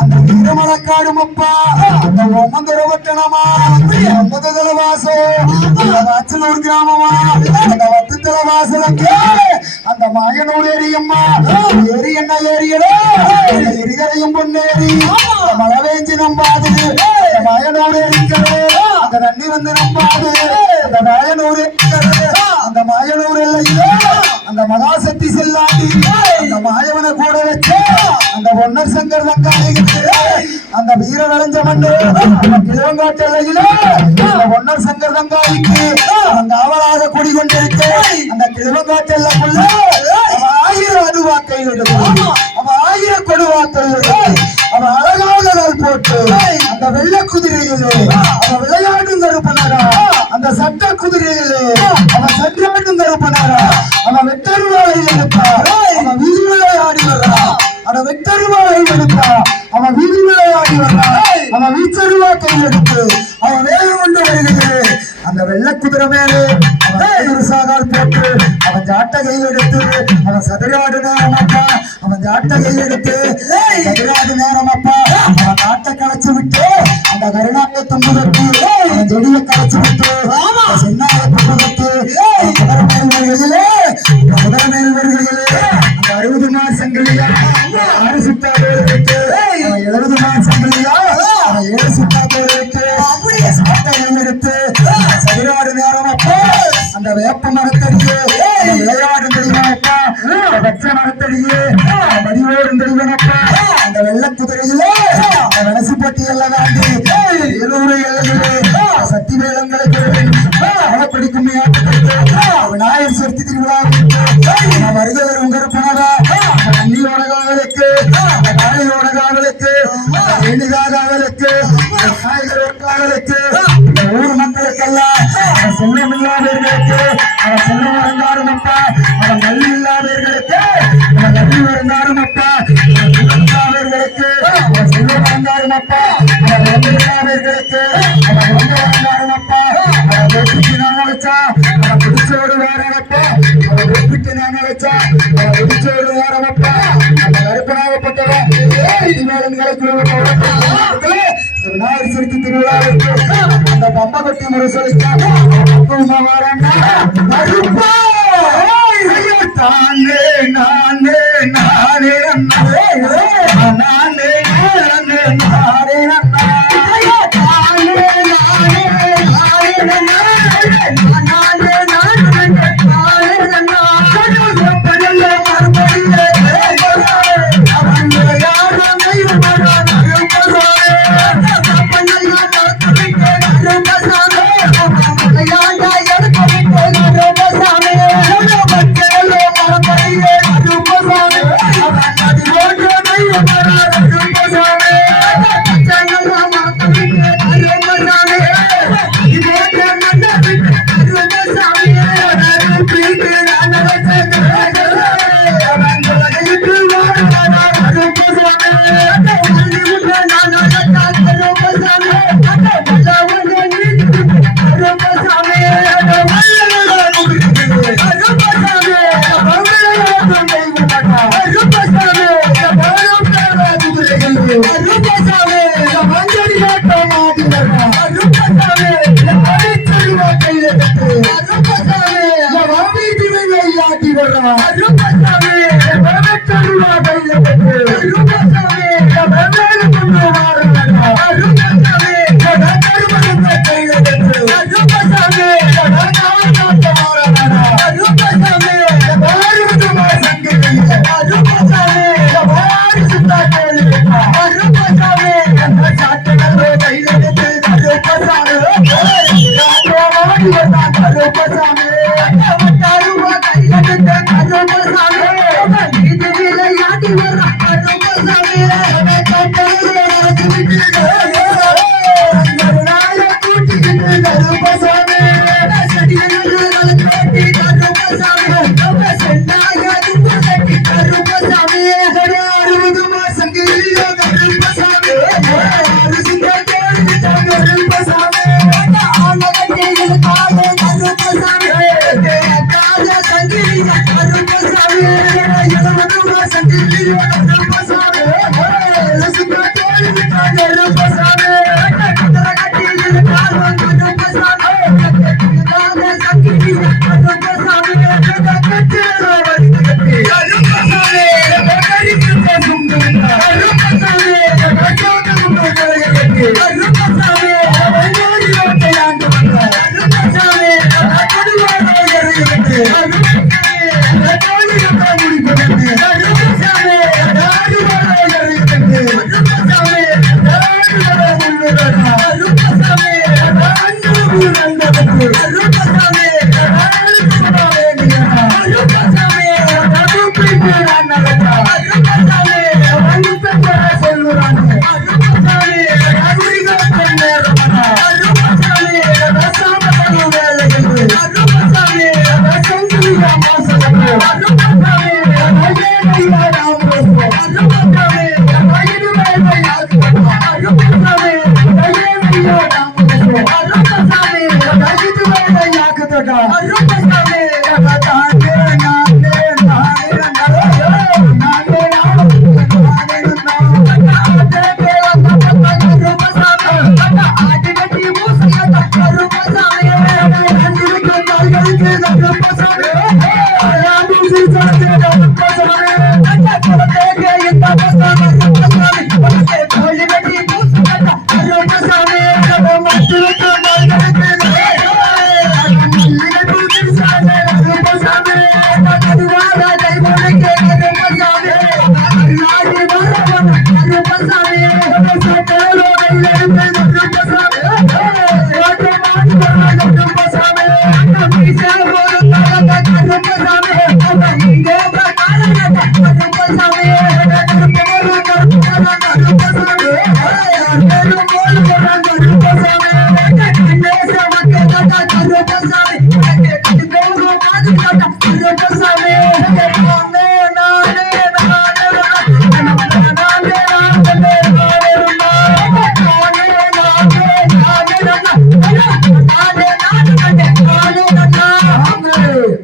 அந்த வீரமலக்காடும் அப்பா அந்த ஒம்மந்தரவட்டணமா முதுதல வாசம் வாச்சலூர் கிராமமா அந்த வத்துத்தல வாசலுக்கு அந்த மாயனூர் ஏரியம்மா ஏரி என்ன ஏரியடா எரிகரையும் பொன்னேரி மழை வேஞ்சி நம்பாது மாயனூர் ஏரிக்கிறது அந்த தண்ணி வந்து நம்பாது அந்த மாயனூர் அந்த மாயனூர் எல்லையிலே அந்த மகாசக்தி செல்லாண்டி அந்த மாயவனை கூட வச்சு அந்த பொன்னர் சங்கர் தங்காளிக்கு அந்த வீர விளைஞ்ச மண்ணு கிழங்காட்டு எல்லையில அந்த பொன்னர் சங்கர் தங்காளிக்கு அந்த காவலாக குடிகொண்டிருக்க அந்த கிழங்காட்டு எல்லைக்குள்ள ஆயிரம் அடுவாக்கை அவன் ஆயிரம் கொடுவாக்கை அவன் அழகாக போட்டு அந்த வெள்ள குதிரையிலே அவன் விளையாடும் கருப்பனரா அந்த சட்ட குதிரையிலே அவன் சட்டாடும் கருப்பனரா அவன் வெட்டருவாயில் எடுப்பார் அவன் வீதி விளையாடி வர்றான் அவன் வெட்டருவாயில் எடுப்பான் அவன் வீதி விளையாடி வர்றான் அவன் வீச்சருவா கையில் எடுத்து அவன் வேலை கொண்டு வருகிறது அந்த வெள்ள குதிரை மேலே அவன் சாகால் போட்டு அவன் ஜாட்ட கையில் எடுத்து அவன் சதுராடு நேரம் அப்பா அவன் ஜாட்ட கையில் எடுத்து சதுராடு நேரம் அப்பா அவன் நாட்டை களைச்சு விட்டு அந்த கருணாட்டை தும்பு கட்டி அவன் செடியை களைச்சு விட்டு சின்னாவை தும்பு கட்டி குதிரை மேல் வருகிறே அந்த 60 மாசம் சங்கிலியா 6 சுத்தா பேர் விட்டு அவன் 70 மாசம் சங்கிலியா அவன் 7 சுத்தா பேர் விட்டு அப்படியே சாட்டை எடுத்து சதுராடு நேரம் அப்பா அந்த வேப்ப மரத்தடியே விளையாடு தெரியுமாப்பா பச்சை மரத்தடியே மடிவோடும் தெரியுமப்பா அந்த வெள்ள குதிரையிலே மனசு பட்டி எல்லாம் தாண்டி ஏழூரை எல்லையிலே சக்தி வேளங்களுக்கு படிக்கும் விநாயகர் சக்தி திருவிழா வருகை வரும் கருப்பனதா அன்னியோட காவலுக்கு நாளையோட காவலுக்கு எண்ணிகா காவலுக்கு விநாயகரோட காவலுக்கு ஊர் மக்களுக்கெல்லாம் அவன் செல்வம் இல்லாதவர்களுக்கு அவன் செல்வம் வருந்தாரும் அப்பா அவன் நல்லி இல்லாதவர்களுக்கு அவன் நல்லி வருந்தாரும் அப்பா இல்லாதவர்களுக்கு அவன் செல்வம் வருந்தாரும் அப்பா அவன் நல்லி இல்லாதவர்களுக்கு அவன் ரொம்ப வருந்தாரும் அப்பா அவன் வெற்றிக்கு நாங்க வச்சா அவன் பிடிச்சோடு வேறப்பா அவன் வெற்றிக்கு நாங்க வச்சா அவன் பிடிச்சோடு வேறப்பா அந்த கருப்பனாகப்பட்டவன் விநாயகர் சதுர்த்தி திருவிழாவிற்கு அந்த பம்பை கொட்டி முரசொலிக்காக தானே நானே நானே நானே நானே Rupa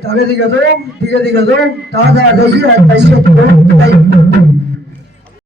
தகதிகதும் திகதிகதும் தாதா தைய தைய